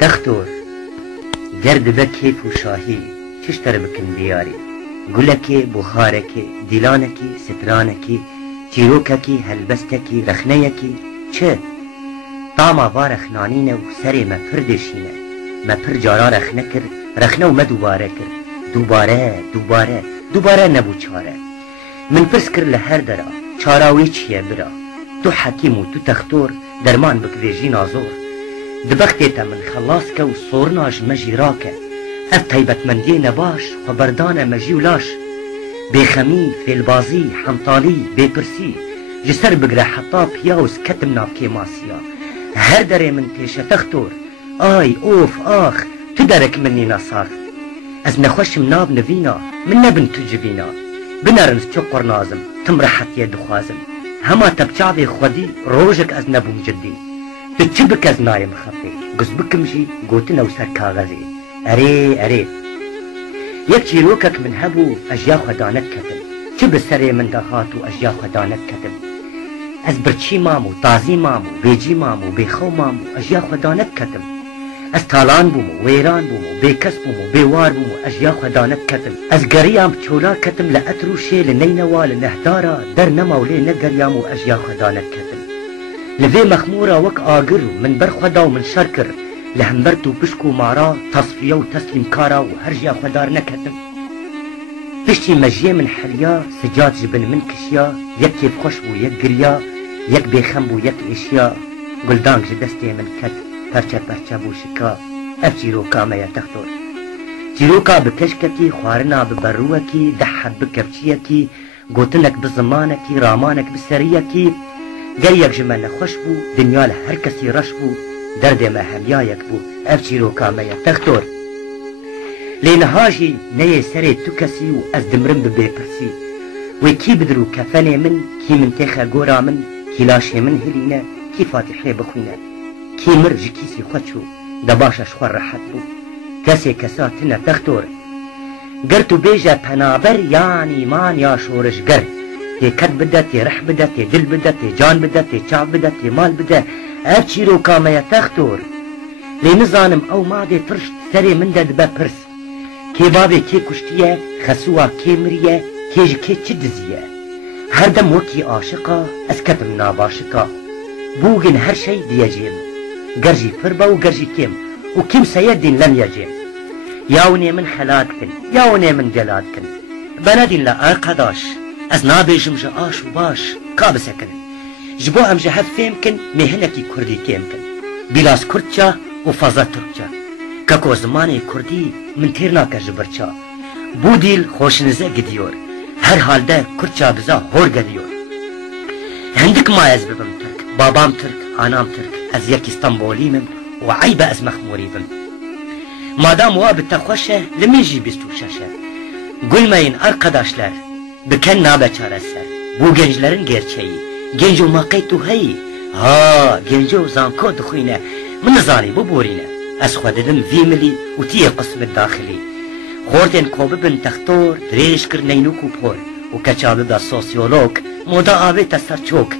تختور گرد بکیف و شاهی چشتر بکن دیاری گلکی بخارکی دیلانکی سترانکی چیروککی هلبستکی رخنیکی چه؟ طعما و رخنانینه و سری ما پر دشینه ما پر جارا رخنه کر رخنه و ما دوباره کر دوباره نبو چاره من پرس کر لهر درا چاراوی چیه برا تو حکیم و تو تختور درمان بکویجی نازور دبختیتا من خلاص که و صورناش مجی راکه اف طیبت مندی نباش و بردانه مجی ولاش بخمی فیلبازی حمطالی بپرسی جسر بگره حتا پیاوز کتم ناف که ماسیا هر دره من تیشه تختور آی اوف آخ تو درک منی نصاخ از نخوشم ناب نوینا من نبن تو جوینا بنرنز چو قرنازم تم راحتیه دخوازم هما تبچعوی خودی روژک از نبوم جدی تو چی بک از نایم خطی گز بکم جی گوتن او سر کاغذی اره یک چیروکک من هبو اجیا خدانت کتم چی بسره من دهاتو اجیا خدانت کتم از برچی مامو تازی مامو بیجی مامو بیخو مامو اجیا خدانت کتم از تالان بومو ویران بومو بیکس بومو بیوار بومو اجیا خدانت کتم از گریام چولا کتم لأتروشی لنینوا لنهدارا در نمولی نگریامو اجیا خدانت کتم لفي مخمورة وك آقر من برخدا ومن شركر لهمبرتو بشكو مارا تصفية وتسليم كارا وهرجيا خدار نكتم تشتي مجيه من حريا سجاد جبن من كشيا يك كيف خشبو يك قريا يك بيخمبو يك اشيا قلدانك جدستي من كت پرچه بو شكا اف جيروكا ما يتختور جيروكا بكشككي خوارنا ببروكي دحب بكبچيكي قوتنك بزمانكي رامانك بسريكي گریک جمن خوش بو دنیا هر کسی رش بو درد ما همیایک بو اف چیروکا ما تختور لینهاجی نه سری تو کسی و از دمرم بپرسی و کی بدرو کفنه من کی منتخه گورا من کی لاشه من هلینه کی فاتحه بخوینه کی مرج کیسی خوچو دباشش خور راحت بو کسی کساتنه تختور گرتو بیجه پنابر یعنی مان یا شورش گر تي كد بدا تي رح بدا تي دل بدا تي جان بدا تي شعب بدا تي مال بدا اف چيروكا ما يتختور لي نظانم او مادي ترشت سري من دد بپرس كي بابي كي كشتيه خسوا كي مريه كيج كي چدزيه هر دم وكي عاشقا اسكتم ناباشقا بوغن هر شي ديجيم گرجي فربا و گرجي كيم و كيم سيدين لم يجيم ياوني من حلاتكن ياوني من جلاتكن بنادين لا ارقداش از نابیجم جا آش و باش کا بسکن جبو ام جهف فهمکن مهنکی کردی کمکن بیلاس کردچا و فضا ترکچا ککو زمانی کردی من تیرنا که جبرچا بو دیل خوشنزه گدیور هر حال ده کردچا بزا هور گدیور هندک ما از ببم ترک بابام ترک آنام ترک از یک استنبولی من و عیب از مخموری بم مادام وابت تخوشه لمیجی بیستو ششه گلمین arkadaşlar بکن نابه چاره سر بو گنجلرین گرچهی گنجو ماقیتو هی ها گنجو زانکو دخوینه من زانی بو بورینه از خوددم ویملی و تی قسم داخلی خوردن کوبه بن تختور دریش کر نینوکو پور و کچابه با سوسیولوگ مودا آبه تسر چوک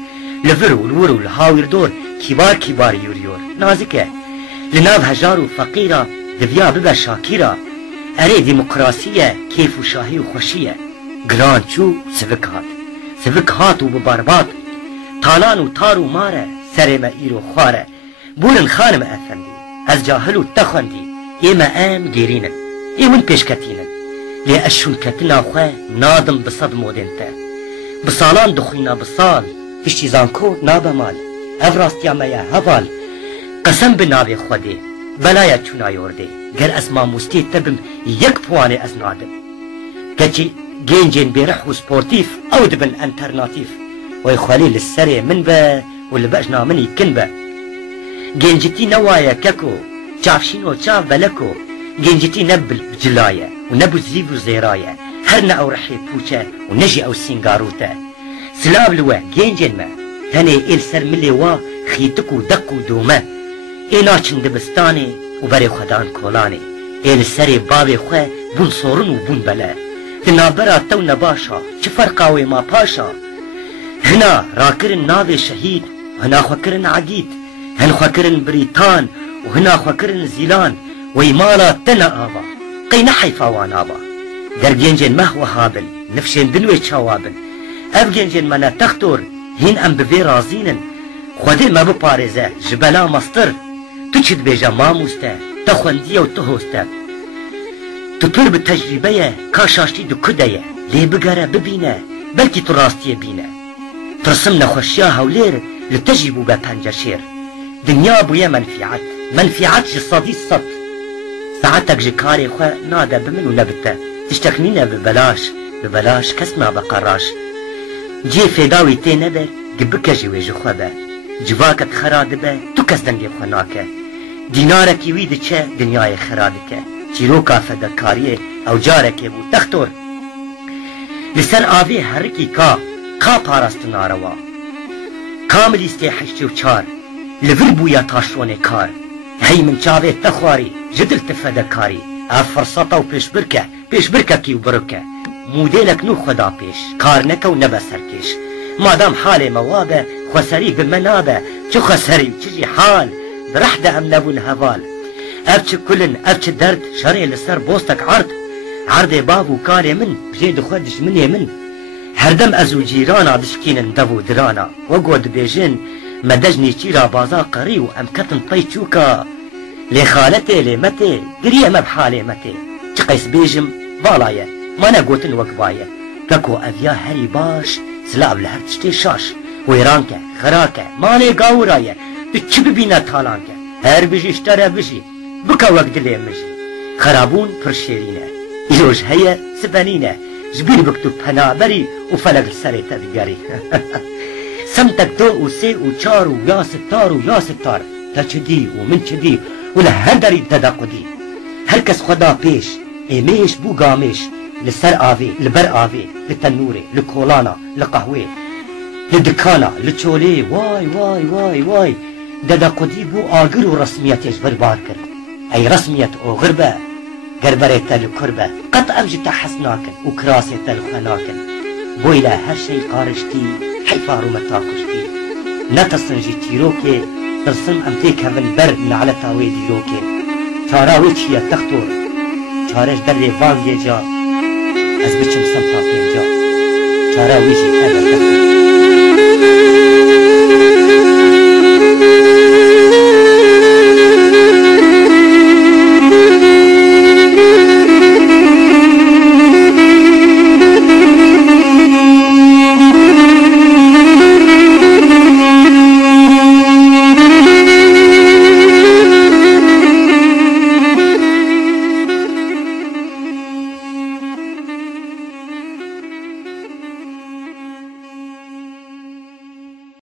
لورو الورو لهاویر دور کبار یوریور نازکه لناب هجار و فقیره دبیا ببا شاکیره اره دیموکراسیه کیف و شاهی و خوشیه گران چو سوک هات و بباربات تالان و تار و ماره سر ما ایرو خواره بولن خانم افندی از جاهل و تخوندی ایما ام گیرینن ایمون پیشکتینن لی اشون کتنا خواه نادم بصد مودنته بسالان دخوینا بسال فشتی زانکو نابا مال افراستیا میا هوال قسم بنابی خوده بلایا چونا یورده گر از ماموستی تبم یک پوانه از نادم گچی جين بيرح سبورتيف او دبن انترناتيف ويخلي للسري من با واللي بقجنا مني كن با جنجتي نوايا كاكو شافشين وشاف بلكو جنجتي نبل بجلايا ونبو زيبو زيرايا هرنا او رحي بوشا ونجي او سينغاروتا سلاب لوا جنجن ما تاني إل سر ملي وا خيتكو دقو دوما إناچن دبستاني وبري خدان كولاني إل سري بابي خواه بون صورن وبون بلا تنابرا تو نباشا چه فرقاوي ما باشا هنا راكرن ناوي شهيد هنا خوكرن عقيد هن خوكرن بريطان وهنا خوكرن زيلان ويمالا تنا آبا قينا حيفا وانابا در جنجن مهو هابن نفشن دنوي چاوابن اف جنجن منا تختور هين ام بفي رازينن خوده ما بپارزه جبلا مستر تو چد بيجا ماموسته تخونديه و تهوسته تطور بالتجربه كاشاشتي دو كديه ليه بقره ببينه بلكي تو راستيه بينه ترسم نخوشيا هولير لتجيبو بپنجه شير دنيا بويا منفعات جصادي الصد ساعتك جكاري خو نادا بمن ونبته تشتكنينا ببلاش كسما بقراش جي فداوي تي نبر قبكه جويج خوبه جواكت خرادبه تو كس دنگي خوناكه دينارك ويدچه دنياي خرادكه چيروكا فدكاريه او جاركه بو تختور لسر آوي هركي کا پاراست ناروا كامل استيحشتي و چار لفر بويا تاشونه كار هي من چاوه تخواري جدل تفدكاري اف فرصتا و پیش بركه كي و بركه موديلك نو خدا پیش کار نکو نبسرکش مادام حال موابه خسري بمنابه چو خسري چجي حال برحده ام نبو الهوال ابچ كلن ابچ درد شري لسر بوستك عرض بابو كاري من بجيد خودش مني من هردم ازو جيرانا دشكين دبو درانا وقود بيجن مدجني چيرا بازا قري وامكتن طي چوكا لخالتي لمتي قريه مبحالي متي چقيس بيجم بالايه ما نقوتن وقبايه تكو افيا هري باش سلاب لهر تشتي شاش ويرانكه خراكه ماني قاورايه تچ ببينا تالانكه هر بيجي اشترى بيجي بكا وقت لي مجي خرابون فرشيرينه يوش هيا سبانينه جبير بكتب هنابري وفلق السري تذقري سمتك دو وسي وچار ويا ستار تا چدي ومن چدي ولا هدري تدقدي هركس خدا بيش ايميش بو قاميش لسر آوي لبر آوي لتنوري لكولانا لقهوي لدكانا لچولي واي تدقدي بو آقر ورسميتيش بربار كر اي رسميت او غربة قربري تل كربة قط امجي تحسناكن وكراسي تل خناكن بويلا هر شي قارشتي حيفارو متاقشتي نتصنجي تيروكي ترسم امتي كفن بر من على تاوي ديروكي تاراوي چيا تختور چارش در ليفان جا از بچم سمتا پینجا تاراوي جي ابا تختور